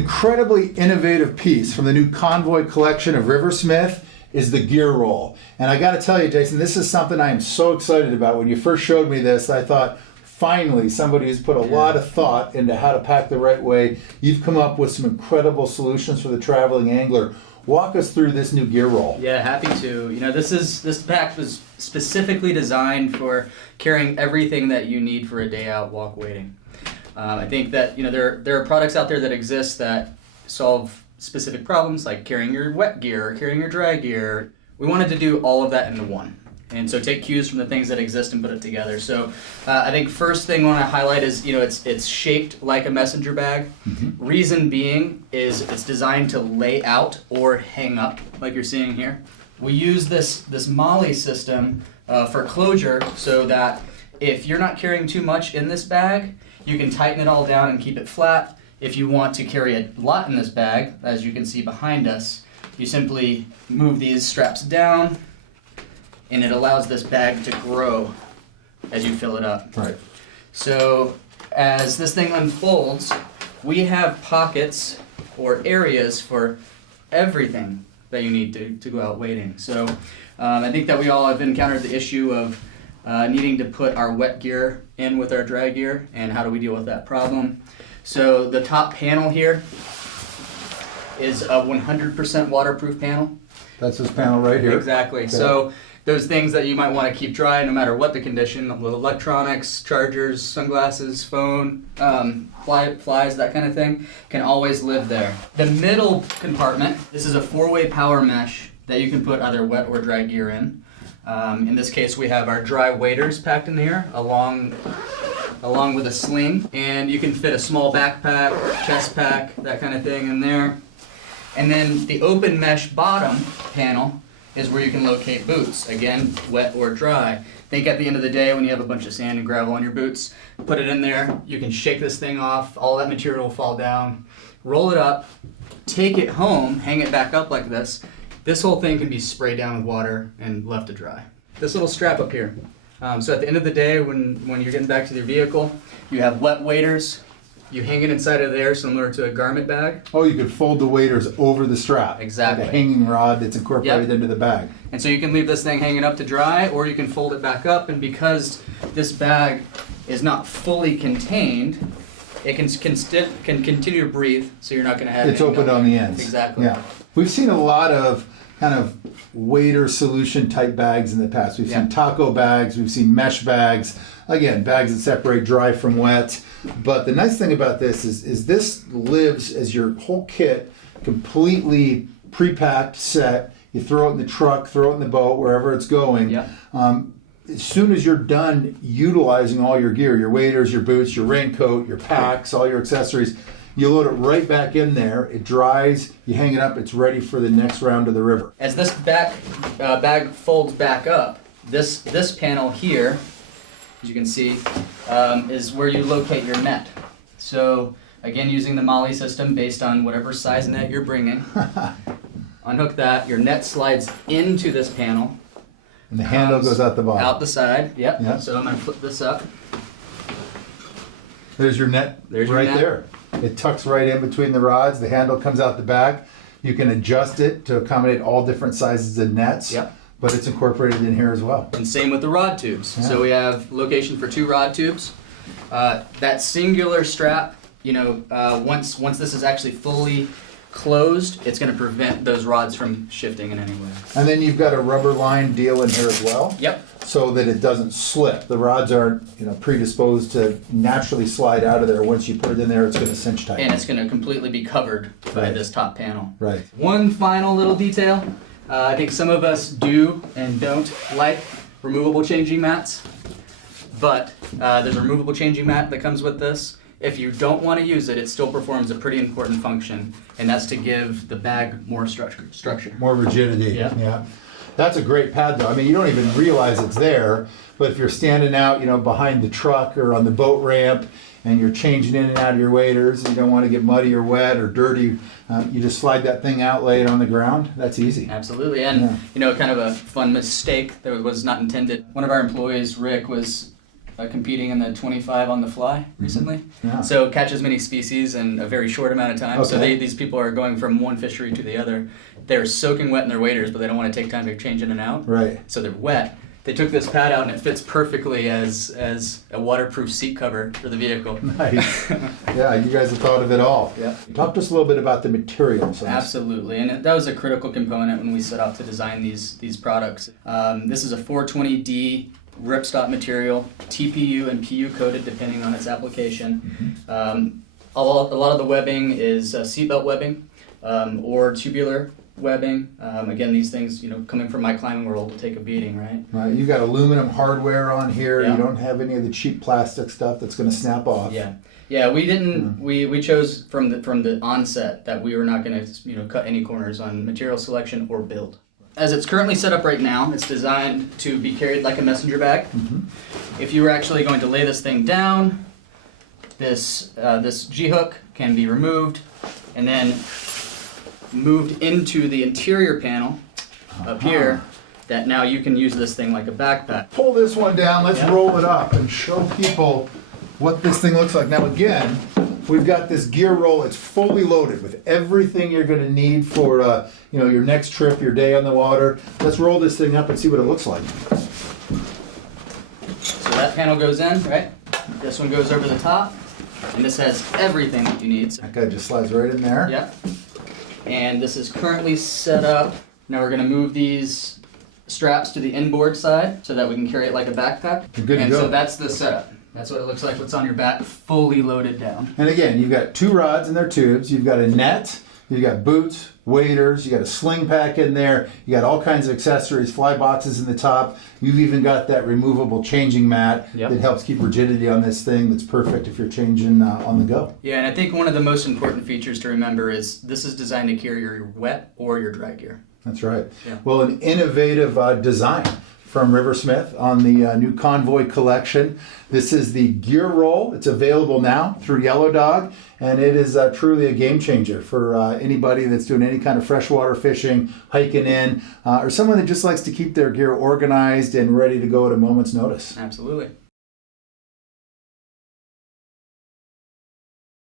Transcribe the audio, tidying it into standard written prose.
incredibly innovative piece from the new Convoy collection of Riversmith is the Gear-Roll. And I got to tell you, Jason, this is something I am so excited about. When you first showed me this, I thought, finally, somebody who's put a lot of thought into how to pack the right way. You've come up with some incredible solutions for the traveling angler. Walk us through this new Gear-Roll. Yeah, happy to. You know, this pack was specifically designed for carrying everything that you need for a day out walk wading. I think that, you know, there are products out there that exist that solve specific problems, like carrying your wet gear or carrying your dry gear. We wanted to do all of that into one. And so take cues from the things that exist and put it together. So I think first thing I want to highlight is, you know, it's shaped like a messenger bag. Mm-hmm. Reason being is it's designed to lay out or hang up, like you're seeing here. We use this MOLLE system for closure so that if you're not carrying too much in this bag, you can tighten it all down and keep it flat. If you want to carry a lot in this bag, as you can see behind us, you simply move these straps down, and it allows this bag to grow as you fill it up. Right. So as this thing unfolds, we have pockets or areas for everything that you need to go out wading. So I think that we all have encountered the issue of needing to put our wet gear in with our dry gear, and how do we deal with that problem? So the top panel here is a 100% waterproof panel. That's this panel right here. Exactly. Okay. So those things that you might want to keep dry no matter what the condition, with electronics, chargers, sunglasses, phone, flies, that kind of thing, can always live there. The middle compartment, this is a 4-way power mesh that you can put either wet or dry gear in. In this case, we have our dry waders packed in here, along with a sling, and you can fit a small backpack, chest pack, that kind of thing in there. And then the open mesh bottom panel is where you can locate boots, again, wet or dry. Think at the end of the day when you have a bunch of sand and gravel on your boots, put it in there, you can shake this thing off, all that material will fall down, roll it up, take it home, hang it back up like this. This whole thing can be sprayed down with water and left to dry. This little strap up here. So at the end of the day, when you're getting back to your vehicle, you have wet waders. You hang it inside of there, similar to a garment bag. Oh, you could fold the waders over the strap. Exactly. Like a hanging rod that's incorporated into the bag. And so you can leave this thing hanging up to dry, or you can fold it back up. And because this bag is not fully contained, it can continue to breathe, so you're not going to have It's open on the ends. Exactly. Yeah. We've seen a lot of kind of wader solution type bags in the past. We've seen taco bags, we've seen mesh bags, again, bags that separate dry from wet. But the nice thing about this is this lives as your whole kit, completely pre-packed, set. You throw it in the truck, throw it in the boat, wherever it's going. Yeah. As soon as you're done utilizing all your gear, your waders, your boots, your raincoat, your packs, all your accessories, you load it right back in there. It dries. You hang it up. It's ready for the next round of the river. As this bag folds back up, this panel here, as you can see, is where you locate your net. So again, using the MOLLE system based on whatever size net you're bringing, unhook that. Your net slides into this panel. And the handle goes out the bottom. Out the side. Yep. So I'm going to flip this up. There's your net. There's your right net. there. It tucks right in between the rods. The handle comes out the back. You can adjust it to accommodate all different sizes of nets. Yep. But it's incorporated in here as well. And same with the rod tubes. Yeah. So we have location for 2 rod tubes. That singular strap, you know, once this is actually fully closed, it's going to prevent those rods from shifting in any way. And then you've got a rubber line deal in here as well. Yep. So that it doesn't slip. The rods aren't, you know, predisposed to naturally slide out of there. Once you put it in there, it's going to cinch tight. And it's going to completely be covered by Right. this top panel. Right. One final little detail. I think some of us do and don't like removable changing mats, but there's a removable changing mat that comes with this. If you don't want to use it, it still performs a pretty important function, and that's to give the bag more structure. More rigidity. Yeah. That's a great pad though. I mean, you don't even realize it's there, but if you're standing out, you know, behind the truck or on the boat ramp and you're changing in and out of your waders, you don't want to get muddy or wet or dirty, you just slide that thing out, lay it on the ground. That's easy. Absolutely. And, you know, kind of a fun mistake that was not intended. One of our employees, Rick, was competing in the 25 on the fly recently. Yeah. So catch as many species in a very short amount of time. So Okay. these people are going from one fishery to the other. They're soaking wet in their waders, but they don't want to take time to change in and out. Right. So they're wet. They took this pad out and it fits perfectly as a waterproof seat cover for the vehicle. Nice. Yeah, you guys have thought of it all. Yeah. Talk to us a little bit about the materials. Absolutely, and that was a critical component when we set out to design these products. This is a 420D ripstop material, TPU and PU coated depending on its application. A lot of the webbing is seatbelt webbing or tubular webbing. Again, these things, coming from my climbing world, will take a beating, right? Right. You've got aluminum hardware on here. Yeah. You don't have any of the cheap plastic stuff that's going to snap off. Yeah. We didn't. We chose from the onset that we were not going to cut any corners on material selection or build. As it's currently set up right now, it's designed to be carried like a messenger bag. If you were actually going to lay this thing down, this G-hook can be removed and then moved into the interior panel up here, that now you can use this thing like a backpack. Pull this one down. Let's Yeah. roll it up and show people what this thing looks like. Now again, we've got this gear roll. It's fully loaded with everything you're going to need for your next trip, your day on the water. Let's roll this thing up and see what it looks like. So that panel goes in, right? This one goes over the top, and this has everything that you need. That guy just slides right in there. Yep. And this is currently set up. Now we're going to move these straps to the inboard side so that we can carry it like a backpack. You're good to and go. so that's the setup. That's what it looks like. What's on your back, fully loaded down. And again, you've got 2 rods and their tubes. You've got a net. You've got boots, waders. You got a sling pack in there. You got all kinds of accessories, fly boxes in the top. You've even got that removable changing mat Yep. that helps keep rigidity on this thing. That's perfect if you're changing on the go. Yeah, and I think one of the most important features to remember is this is designed to carry your wet or your dry gear. That's right. Yeah. Well, an innovative design from Riversmith on the new Convoy collection. This is the Gear-Roll. It's available now through Yellow Dog, and it is truly a game changer for anybody that's doing any kind of freshwater fishing, hiking in, or someone that just likes to keep their gear organized and ready to go at a moment's notice. Absolutely.